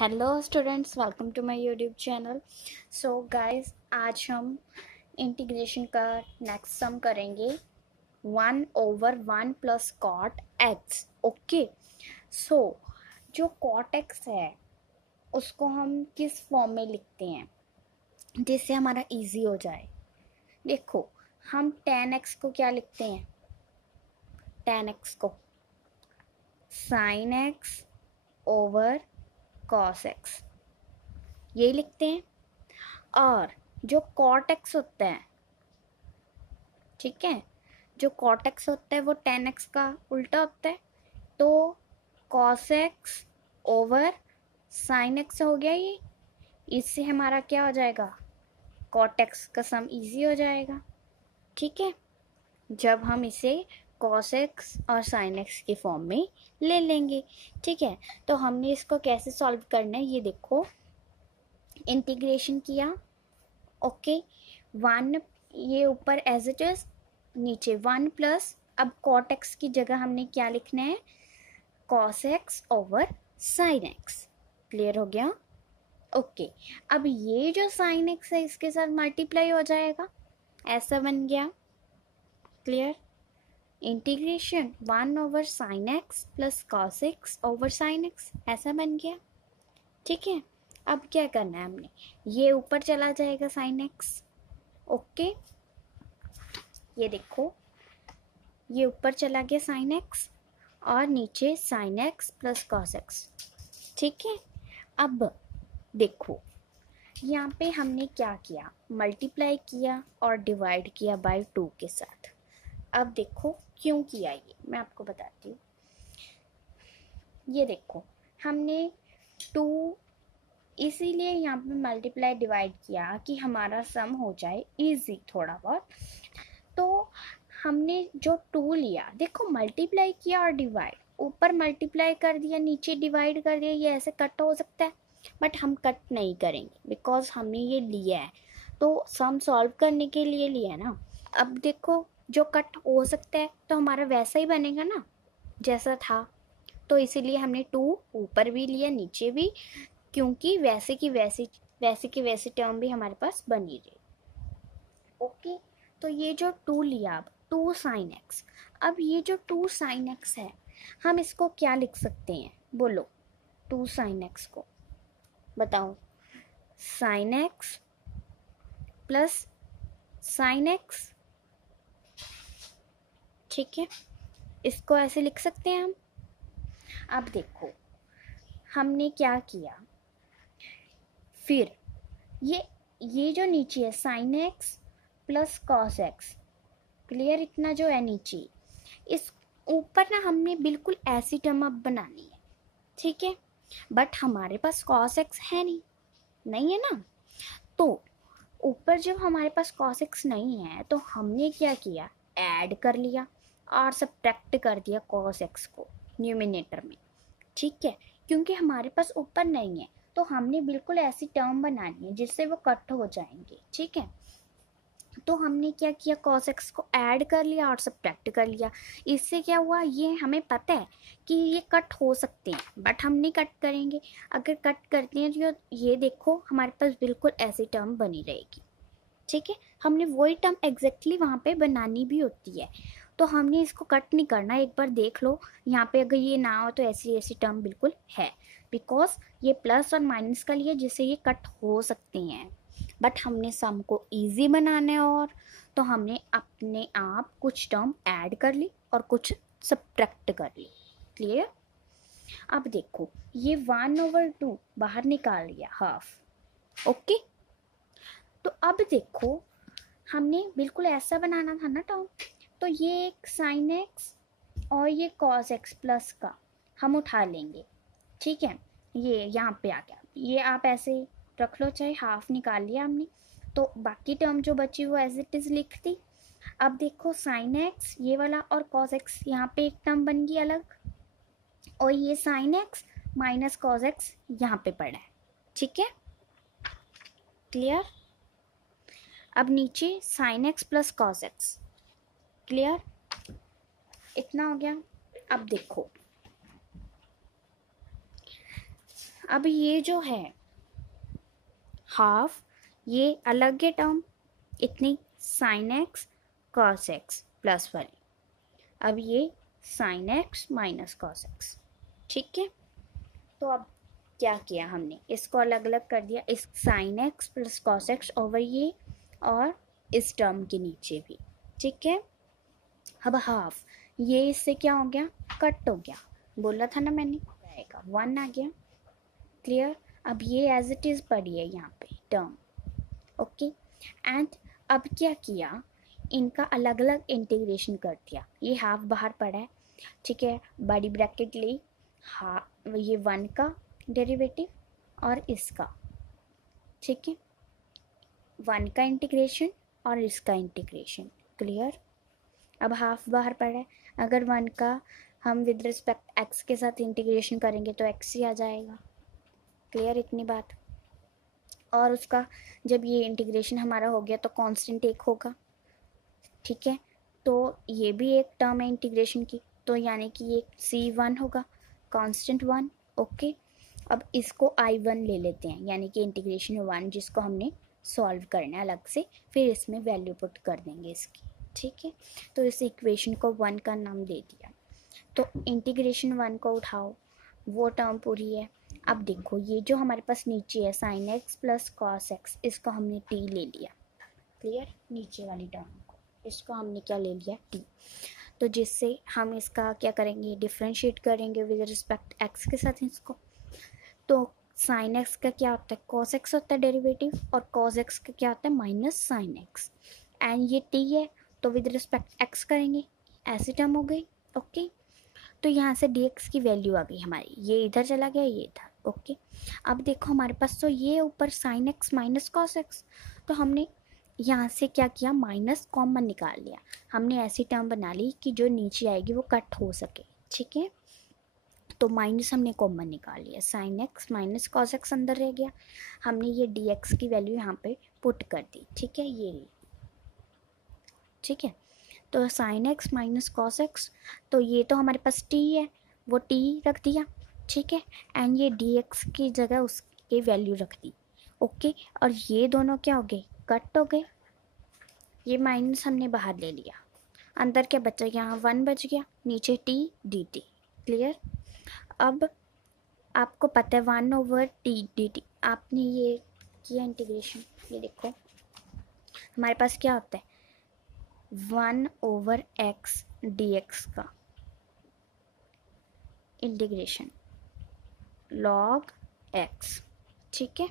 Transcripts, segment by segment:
Hello students, welcome to my YouTube channel. So guys, आज हम integration का next sum करेंगे 1/1 plus cot x. Okay, so जो cot x है उसको हम किस फॉर्म में लिखते हैं जिससे हमारा इजी हो जाए। देखो, हम tan x को क्या लिखते हैं? tan x को sin x over cos x यही लिखते हैं। और जो cot x होता है, ठीक है, जो cot x होता है वो tan x का उल्टा होता है, तो cos x over sin x हो गया ये। इससे हमारा क्या हो जाएगा? cot x का सम इजी हो जाएगा। ठीक है, जब हम इसे cos x और sin x की फॉर्म में ले लेंगे। ठीक है, तो हमने इसको कैसे सॉल्व करना है ये देखो। इंटीग्रेशन किया, ओके, 1 ये ऊपर एज इट इज, नीचे 1 प्लस, अब cot x की जगह हमने क्या लिखना है? cos x over sin x। Clear हो गया? ओके, अब ये जो sin x है इसके साथ मल्टीप्लाई हो जाएगा, ऐसा बन गया। Clear? Integration 1 over sin x plus cos x over sin x ऐसा बन गया। ठीक है, अब क्या करना है हमने? ये ऊपर चला जाएगा sin x। ओके, ये देखो, ये ऊपर चला गया sin x और नीचे sin x plus cos x। ठीक है, अब देखो यहाँ पे हमने क्या किया? मल्टीप्लाई किया और डिवाइड किया बाय 2 के साथ। अब देखो क्यों किया, ये मैं आपको बताती हूँ। ये देखो, हमने 2 इसीलिए यहाँ पे मल्टीप्लाई डिवाइड किया कि हमारा सम हो जाए इजी थोड़ा बहुत। तो हमने जो 2 लिया, देखो मल्टीप्लाई किया और डिवाइड, ऊपर मल्टीप्लाई कर दिया नीचे डिवाइड कर दिया, ये ऐसे कट हो सकता है, बट हम कट नहीं करेंगे बिकॉज हमने ये लिया है, तो सम सॉल्व करने के लिए लिया है ना। अब देखो, जो कट हो सकता है तो हमारा वैसा ही बनेगा ना जैसा था, तो इसीलिए हमने 2 ऊपर भी लिया नीचे भी, क्योंकि वैसे की वैसी टर्म भी हमारे पास बनी रही। ओके, तो ये जो 2 लिया, अब 2 sin x, अब ये जो 2 sin x है हम इसको क्या लिख सकते हैं? बोलो, 2 sin x को बताओ। sin x plus sin x, ठीक है, इसको ऐसे लिख सकते हैं हम। अब देखो हमने क्या किया, फिर ये जो नीचे है sin x plus cos x, clear? इतना जो है नीचे, इस ऊपर ना हमने बिल्कुल ऐसी टर्म अब बनानी है। ठीक है, बट हमारे पास cos x है नहीं है ना, तो ऊपर जब हमारे पास cos x नहीं है तो हमने क्या किया? ऐड कर लिया और सब्ट्रैक्ट कर दिया cos x को न्यूमिनेटर में। ठीक है, क्योंकि हमारे पास ऊपर नहीं है तो हमने बिल्कुल ऐसी टर्म बनानी है जिससे वो कट हो जाएंगे। ठीक है, तो हमने क्या किया? cos x को ऐड कर लिया और सब्ट्रैक्ट कर लिया। इससे क्या हुआ? ये हमें पता है कि ये कट हो सकते हैं, बट हम नहीं कट करेंगे। अगर कट करते हैं तो ये देखो हमारे पास बिल्कुल ऐसी टर्म बनी रहेगी। ठीक है, हमने वही टर्म एग्जैक्टली वहाँ पे बनानी भी होती है, तो हमने इसको कट नहीं करना। एक बार देख लो, यहाँ पे अगर ये ना हो तो ऐसी टर्म बिल्कुल है, बिकॉज ये प्लस और माइनस का लिए जिससे ये कट हो सकते हैं, बट हमने सम को इजी बनाना है, और तो हमने अपने आप कुछ टर्म ऐड कर ली और कुछ सब्ट्रैक्ट कर ली। क्लियर? अब देखो, ये 1/2 बाहर निकाल लिया, हाफ। ओके, तो अब देखो हमने बिल्कुल ऐसा बनाना था ना टर्म, तो ये एक sin x और ये cos x प्लस का हम उठा लेंगे। ठीक है, ये यहाँ पे आ गया, ये आप ऐसे रख लो, चाहे हाफ निकाल लिया हमने, तो बाकी टर्म जो बची वो एज इट इज लिख दी। अब देखो sin x ये वाला और cos x, यहाँ पे एक टर्म बन गई अलग, और ये sin x minus cos x यहाँ पे पड़ा है। ठीक है, क्लियर? अब नीचे sin x plus cos x, clear? इतना हो गया। अब देखो, अब ये जो है हाफ, ये अलग है टर्म, इतनी sine x cos x plus वाली, अब ये sine x minus cos x. ठीक है, तो अब क्या किया हमने, इसको अलग अलग कर दिया, इस sine x plus cos x over ये और इस टर्म के नीचे भी। ठीक है, अब हाफ, ये इससे क्या हो गया, कट हो गया, बोला था ना मैंने, आएगा 1 आ गया। क्लियर, अब ये एज इट इज़ पड़ी है यहाँ पे टर्म। ओके, एंड अब क्या किया, इनका अलग अलग इंटीग्रेशन कर दिया, ये हाफ बाहर पड़ा है। ठीक है, बड़ी ब्रैकेट ली, ये 1 का डेरिवेटिव और इसका। ठीक है, 1 का इंटीग्रेशन और इसका इंटीग्रेशन। क्लियर, अब हाफ बाहर पड़ा है, अगर 1 का हम विद रिस्पेक्ट एक्स के साथ इंटीग्रेशन करेंगे तो एक्स ही आ जाएगा। क्लियर इतनी बात, और उसका जब ये इंटीग्रेशन हमारा हो गया तो कांस्टेंट एक होगा। ठीक है, तो ये भी एक टर्म है इंटीग्रेशन की, तो यानी कि ये C1 होगा, कांस्टेंट 1। ओके, अब इसको I1 ले लेते हैं, यानी कि इंटीग्रेशन 1 जिसको हमने सॉल्व करना है अलग से, फिर इसमें वैल्यू पुट कर देंगे इसकी। ठीक है, तो इस इक्वेशन को 1 का नाम दे दिया, तो इंटीग्रेशन 1 को उठाओ, वो टर्म पूरी है। अब देखो ये जो हमारे पास नीचे है sine x plus cos x, इसको हमने टी ले लिया। क्लियर, नीचे वाली टर्म को, इसको हमने क्या ले लिया, टी। तो जिससे हम इसका क्या करेंगे, डिफ्रेंशिएट करेंगे विद रिस्पेक्ट एक्स के साथ इसको। तो साइन एक्स का क्या होता है, कॉस एक्स होता है डेरिवेटिव, और कॉस एक्स का क्या होता है, माइनस साइन एक्स। एंड ये टी है, तो विद रिस्पेक्ट एक्स करेंगे, ऐसी टर्म हो गई। ओके, तो यहाँ से dx की वैल्यू आ गई हमारी, ये इधर चला गया, ये इधर। ओके, अब देखो हमारे पास तो ये ऊपर sine x minus cos x, तो हमने यहाँ से क्या किया, माइनस कॉमन निकाल लिया, हमने ऐसी टर्म बना ली कि जो नीचे आएगी वो कट हो सके। ठीक है, तो माइनस हमने कॉमन निकाल लिया, sine x minus cos x अंदर रह गया, हमने ये dx की वैल्यू यहाँ पे पुट कर दी। ठीक है, ये ठीक है, तो sine x minus cos x, तो ये तो हमारे पास टी है, वो टी रख दिया। ठीक है, एंड ये डी एक्स की जगह उसकी वैल्यू रख दी। ओके, और ये दोनों क्या हो गए, कट हो गए, ये माइनस हमने बाहर ले लिया, अंदर क्या बचा, यहाँ 1 बच गया, नीचे टी डी टी। क्लियर, अब आपको पता है 1 ओवर टी डी टी, आपने ये किया इंटीग्रेशन, ये देखो हमारे पास क्या होता है, 1 ओवर एक्स डी एक्स का इंटीग्रेशन लॉग एक्स। ठीक है,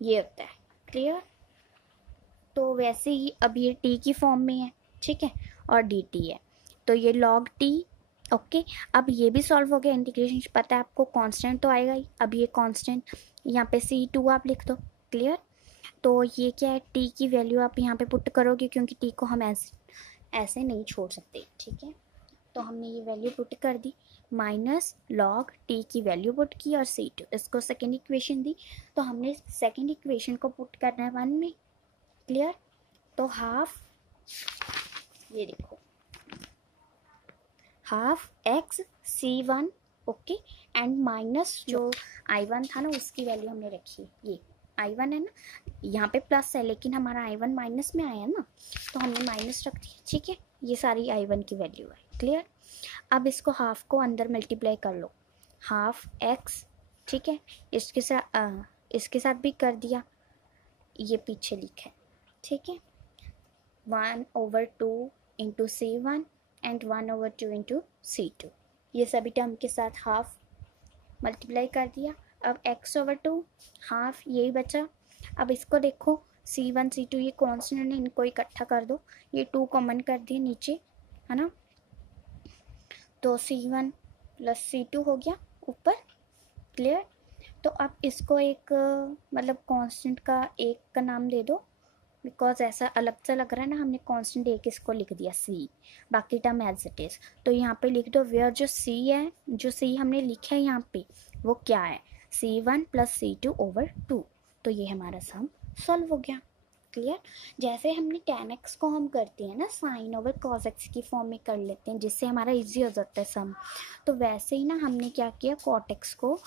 ये होता है। क्लियर, तो वैसे ही अब ये टी की फॉर्म में है। ठीक है, और डी टी है, तो ये लॉग टी। ओके, अब ये भी सॉल्व हो गया इंटीग्रेशन, पता है आपको कांस्टेंट तो आएगा ही, अब ये कांस्टेंट यहाँ पे C2 आप लिख दो। क्लियर, तो ये क्या है, टी की वैल्यू आप यहाँ पे पुट करोगे, क्योंकि टी को हम ऐसे नहीं छोड़ सकते। ठीक है, तो हमने ये वैल्यू पुट कर दी, माइनस लॉग टी की वैल्यू पुट की और C2, इसको सेकेंड इक्वेशन दी, तो हमने सेकेंड इक्वेशन को पुट करना है 1 में। क्लियर, तो हाफ, ये देखो half x C1। Okay, and minus जो I1 था ना उसकी वैल्यू हमने रखी है, ये I1 है ना, यहाँ पे प्लस है लेकिन हमारा I1 माइनस में आया ना, तो हमने माइनस रख दिया। ठीक है, ये सारी I1 की वैल्यू है। क्लियर, अब इसको हाफ को अंदर मल्टीप्लाई कर लो, हाफ एक्स। ठीक है, इसके साथ भी कर दिया, ये पीछे लिखा है। ठीक है, 1 over 2 into C1 and 1 over 2 into C2, ये सभी टर्म के साथ हाफ मल्टीप्लाई कर दिया। अब x ओवर 2 हाफ, यही बचा। अब इसको देखो C1 C2 ये कॉन्स्टेंट है, इनको इकट्ठा कर दो, ये 2 कॉमन कर दिए नीचे, है ना, तो C1 प्लस C2 हो गया ऊपर। क्लियर, तो अब इसको एक मतलब कांस्टेंट का एक का नाम दे दो, बिकॉज ऐसा अलग सा लग रहा है ना, हमने कांस्टेंट एक इसको लिख दिया C, बाकी टर्म एज इट इज़। तो यहाँ पे लिख दो वेयर जो C है, जो C हमने लिखा है यहाँ पे वो क्या है, C1 प्लस C2 ओवर 2, तो ये हमारा सम सॉल्व हो गया। क्लियर, जैसे हमने tan x को हम करते हैं ना साइन ओवर cos x की फॉर्म में कर लेते हैं, जिससे हमारा इजी हो जाता है सम, तो वैसे ही ना हमने क्या किया, cot x को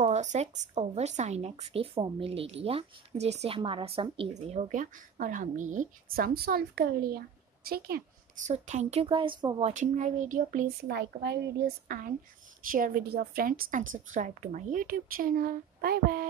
cos x over sin x के फॉर्म में ले लिया, जिससे हमारा सम इजी हो गया और हमने ये सम सॉल्व कर लिया. ठीक है. So thank you guys for watching my video. Please like my videos and share with your friends and subscribe to my YouTube channel. Bye bye.